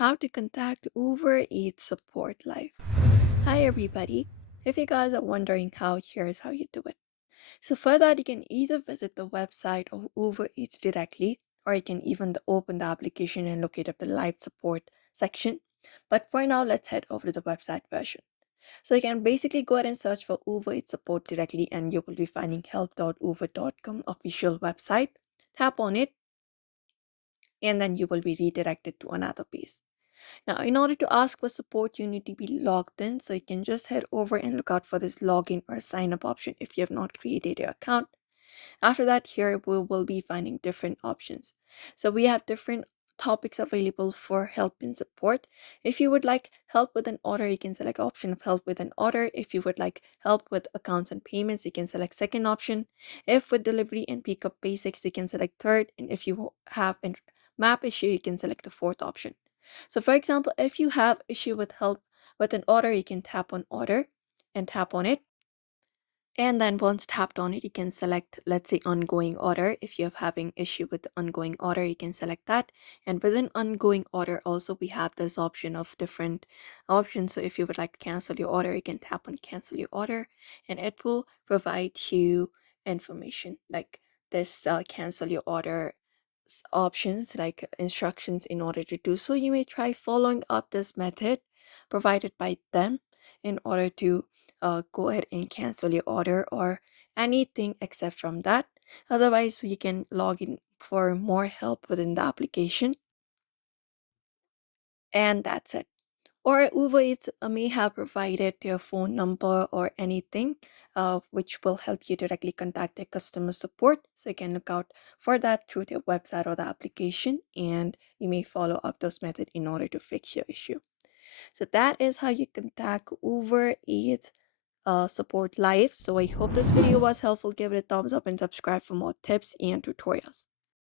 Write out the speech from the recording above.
How to contact Uber Eats support live. Hi everybody. If you guys are wondering here's how you do it. So for that you can either visit the website of Uber Eats directly, or you can even open the application and locate up the live support section. But for now, let's head over to the website version. So you can basically go ahead and search for Uber Eats support directly, and you will be finding help.uber.com official website. Tap on it, and then you will be redirected to another page. Now, in order to ask for support, you need to be logged in. So you can just head over and look out for this login or sign up option if you have not created your account. After that, here we will be finding different options. So we have different topics available for help and support. If you would like help with an order, you can select option of help with an order. If you would like help with accounts and payments, you can select second option. If with delivery and pickup basics, you can select third. And if you have a map issue, you can select the fourth option. So for example, if you have issue with help with an order, you can tap on order and tap on it. And then once tapped on it, you can select, let's say, ongoing order. If you're having issue with the ongoing order, you can select that. And within ongoing order, also we have this option of different options. So if you would like to cancel your order, you can tap on cancel your order, and it will provide you information like this cancel your order options, like instructions in order to do so. You may try following up this method provided by them in order to go ahead and cancel your order or anything except from that. Otherwise, you can log in for more help within the application, and that's it. Or Uber Eats may have provided their phone number or anything, which will help you directly contact their customer support. So you can look out for that through their website or the application, and you may follow up those methods in order to fix your issue. So that is how you contact Uber Eats support live. So I hope this video was helpful. Give it a thumbs up and subscribe for more tips and tutorials.